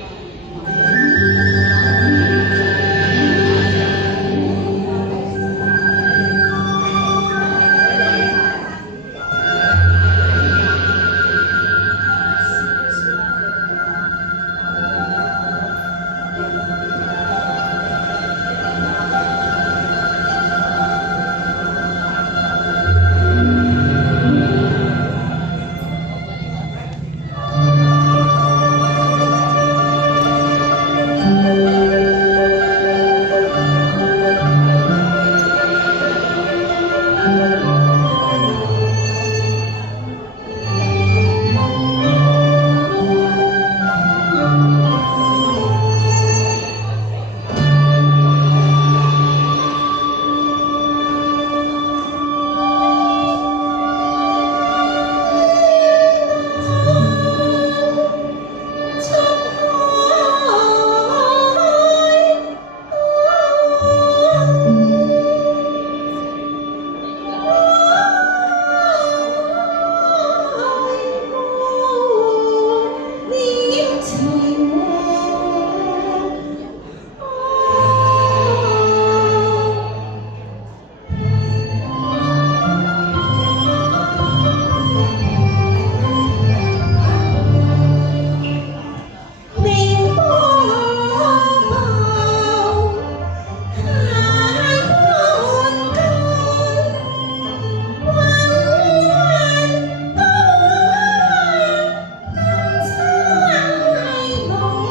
Hãy subscribe cho kênh Ghiền Mì Gõ để không bỏ lỡ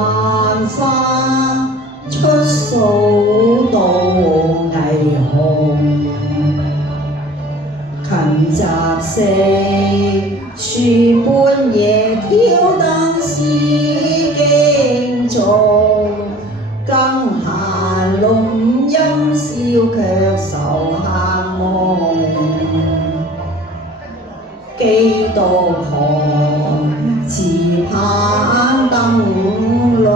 幻化出數到霓虹，勤習四處半夜挑燈詩經誦，更閒弄陰笑卻愁客夢。幾度寒自攀燈籠，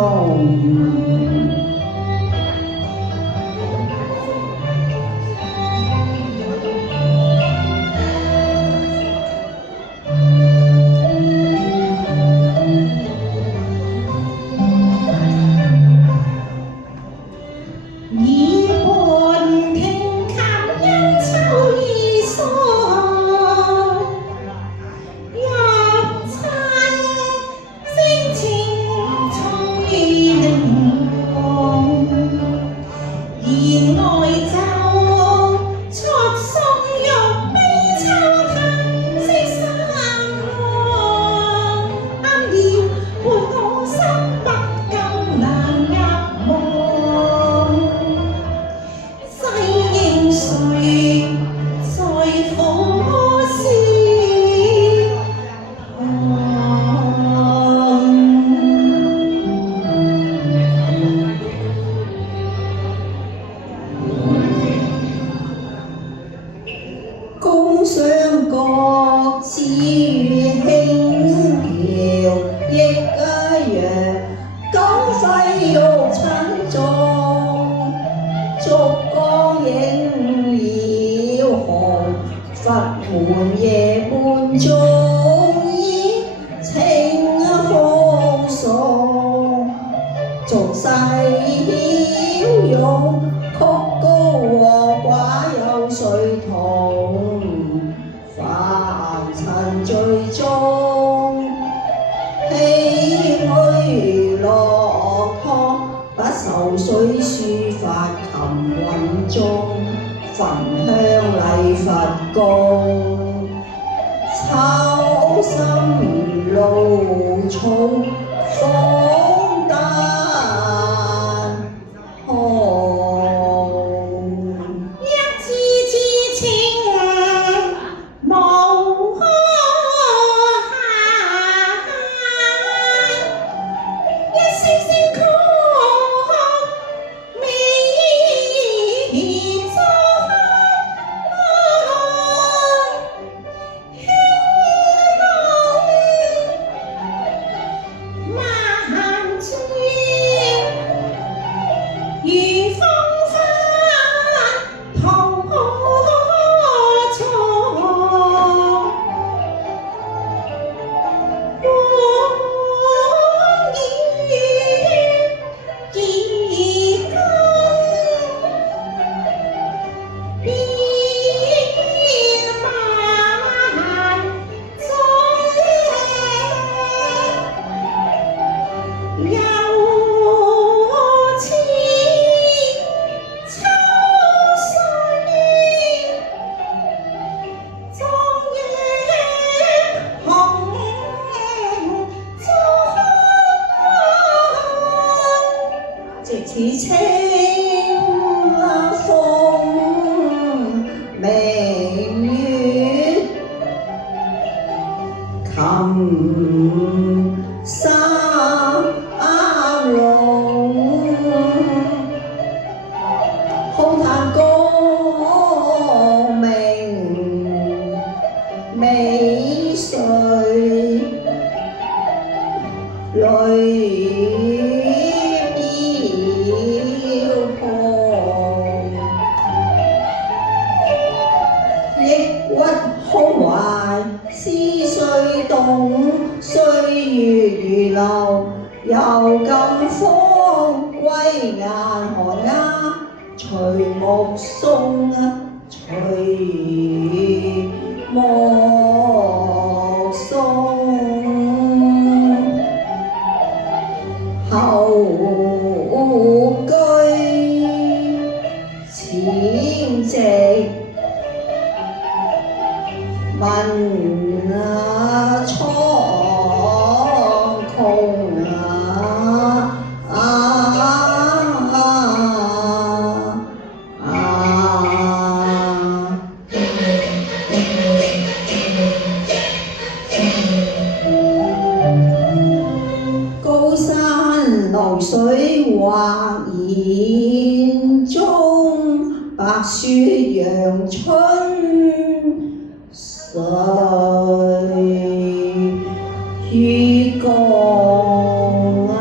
工商各自輕橋亦一樣，金輝玉襯妝，燭光映耀紅，佛門夜半鐘依清風送，俗世驍勇，曲高和寡有誰同？凡塵最終，唏噓落湯，不受水書法琴韻中，焚香禮佛供，秋心露重，風丹空。似清風明月，琴沙龍，空嘆功名未遂，淚抑鬱胸懷思緒動，歲月如流，又感風歸雁寒鴉，隨目送隨目送，後居淺寂。問蒼穹水畫然中，白雪陽春誰與共啊？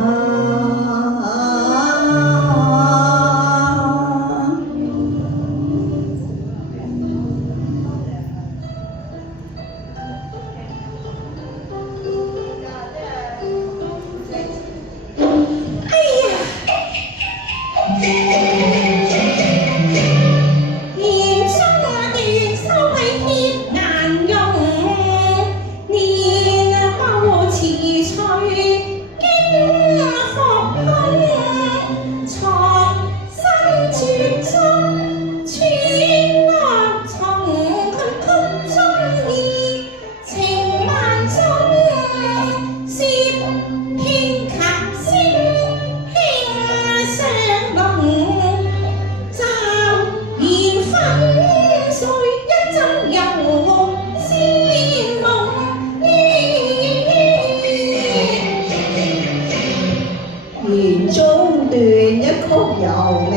言中斷一曲猶未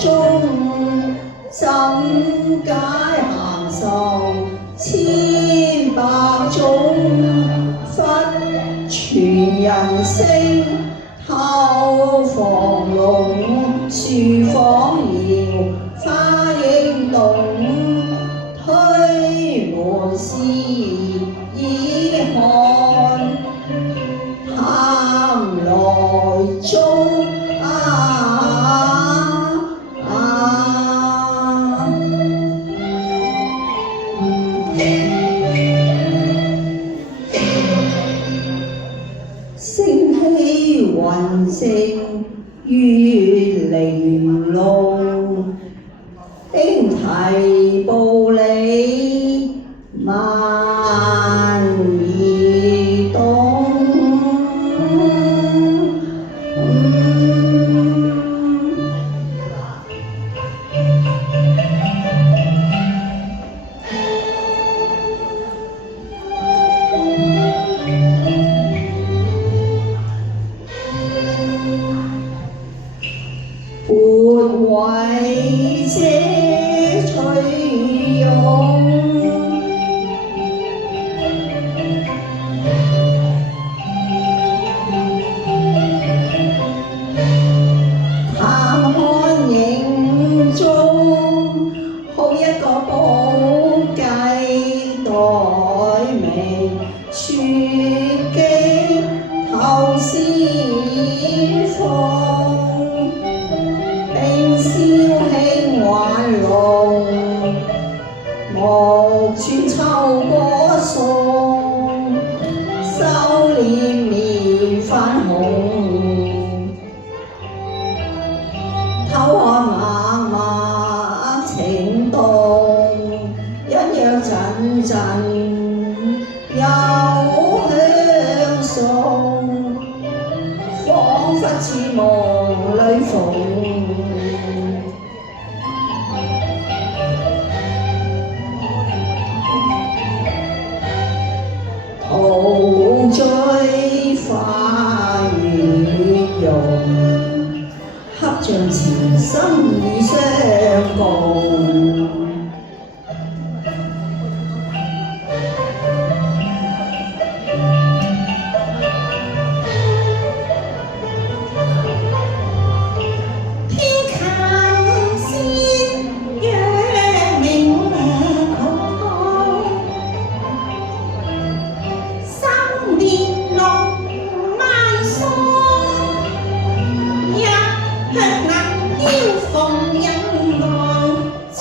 終，怎解行愁千百種？忽傳人聲透房籠，樹舫搖花影動，推門視已看，探來中星稀雲靜月玲瓏，輕提步履萬移動。撥位遮翠擁，探看影中，好一個寶髻黛眉，雪肌透鮮風。燒輕玩弄，木穿秋波送，收斂面泛紅，偷看默默情動，一約陣陣有香送，彷彿似夢裏逢。陶醉花月容，恰像前生已相共。一向能邀逢人來，知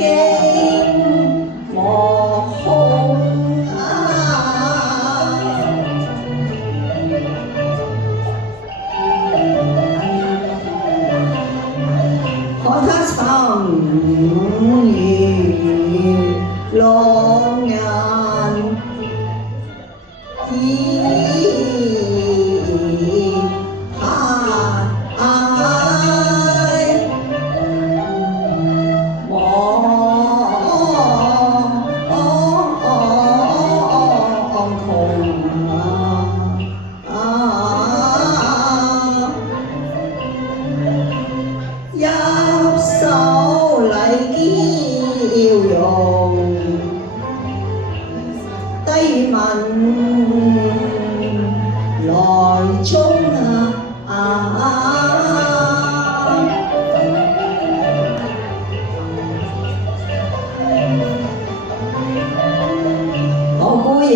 經莫控看他沉如狼人。入手禮嬌容，低問來中我孤野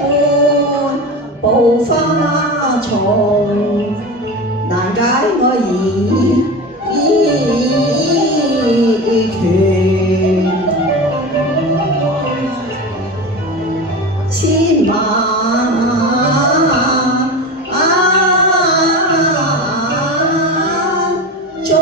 般捕花蟲，難解我疑團。千萬中。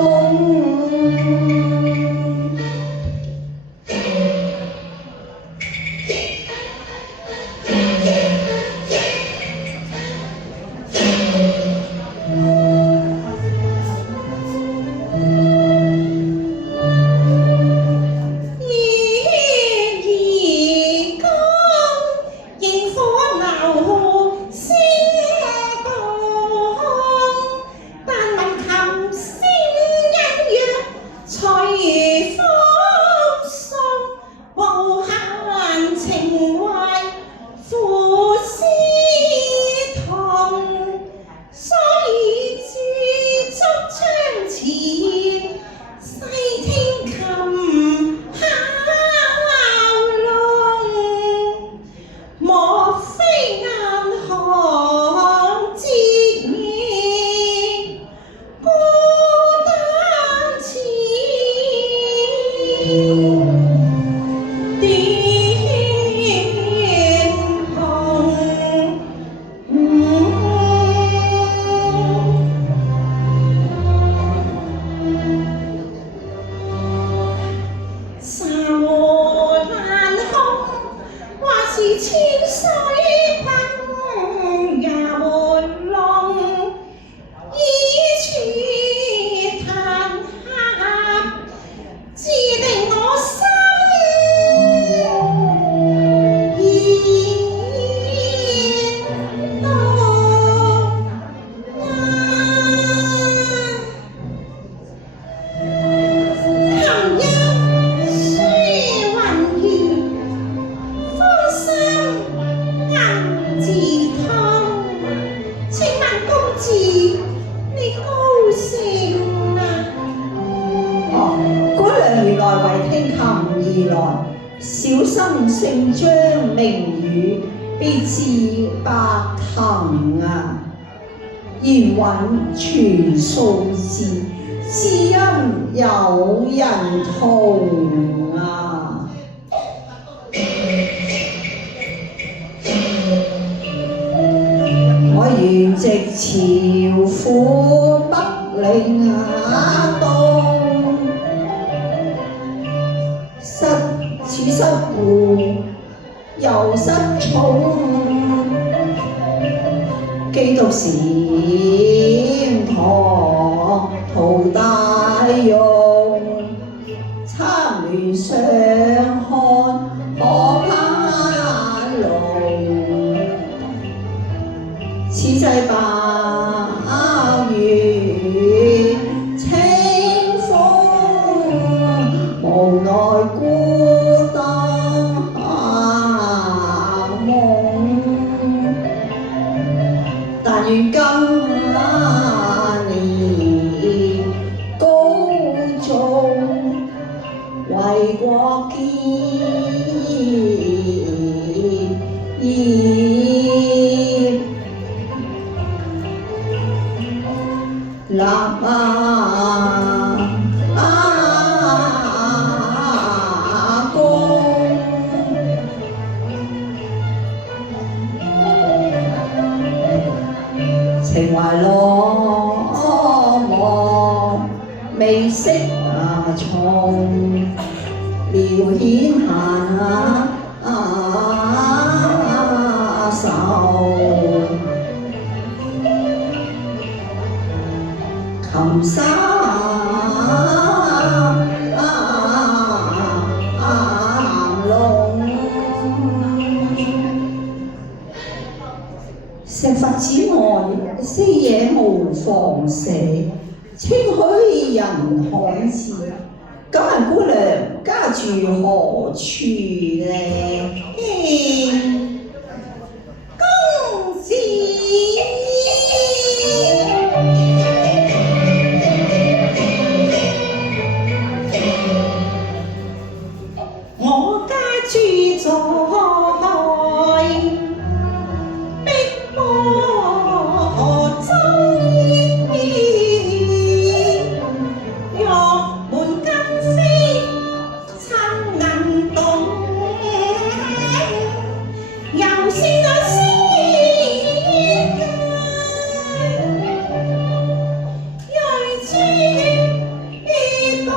小生姓張名宇，別字白騰言韻全數字，知音有人同我原籍潮府北嶺東，此失戶又失寵，寄讀禪堂圖大用，參聯上看可攀龍，此際白月清風，無奈孤單夢，但願今年高中為國建業，立未識從聊顯閒愁，琴沙龍。石筏之外，四野無妨舍，清許人罕至。咁啊，姑娘家住何處呢？公子，我家住在碧波洲，玉門金飛親能動，又是那仙界睿智動。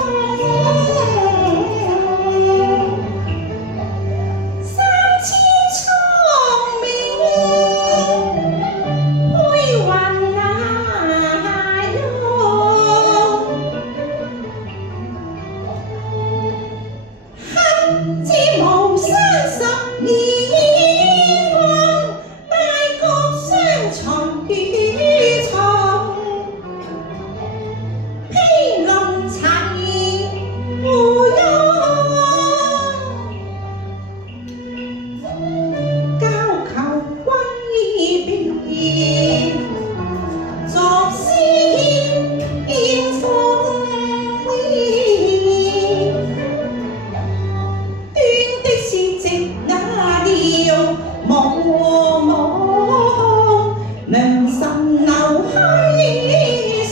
良辰留虛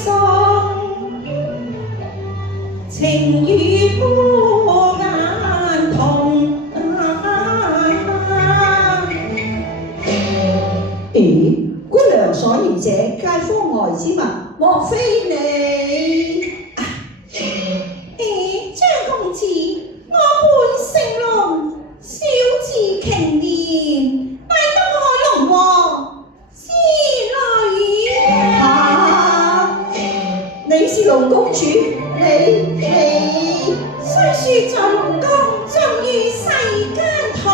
喪，情與孤雁同。咦，姑娘所言者，皆方外之物，莫非你？張公子，我本姓龍，小字瓊年，拜東海龍王之類。你是龍公主？你雖說在龍宮，終與世間同。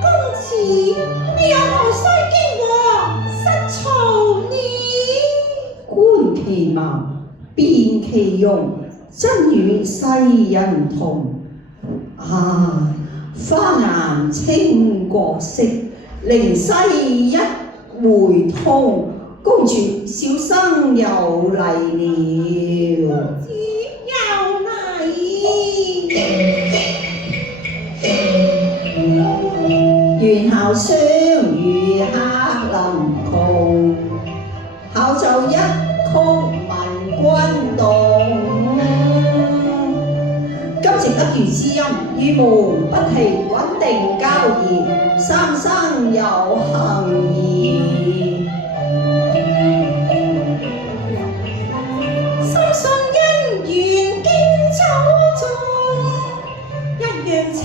公子，你有何須驚惶失措呢？觀其貌，辨其容，真與世人同。花顏清國色，靈犀一回通。公主，小生又嚟了。公子又嚟。元宵相遇黑林窮，巧奏一曲聞君動。今夕得遇知音，羽毛不停穩定交誼，三生有幸兒。深信姻緣經走縱，一樣情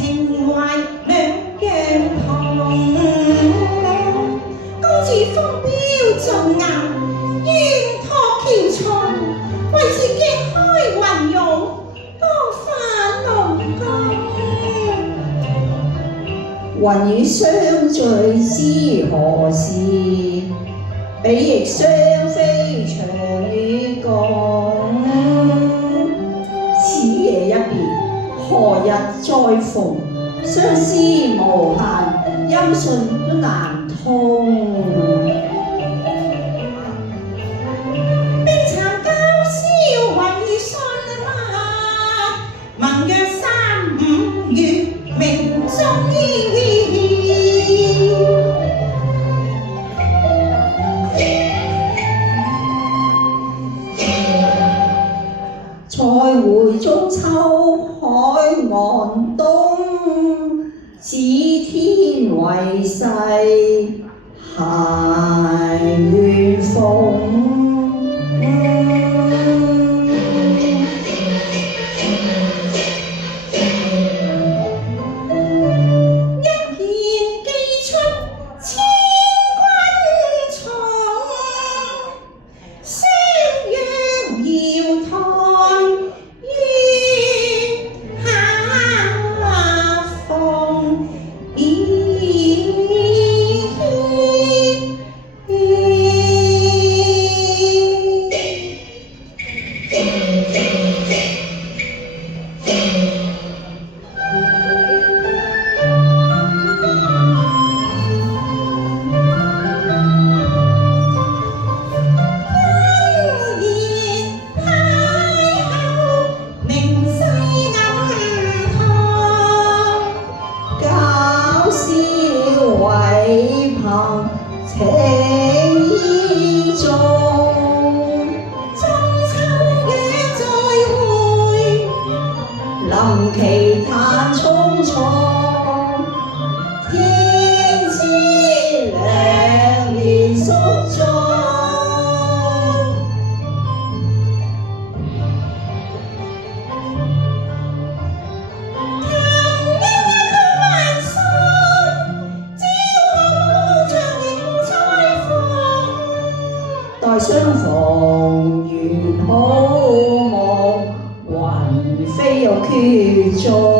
懷兩樣同。公主風標盡顏，願託翹重，為是鏡開雲湧，多返龍宮。雲與相聚知何時？比翼雙飛長與共。此夜一別，何日再逢？相思無限，音訊都難通。冰蠶交燒為信物，盟約3、5月命中意。再會中秋海岸東，指天為誓諧亂鳳。鐵在。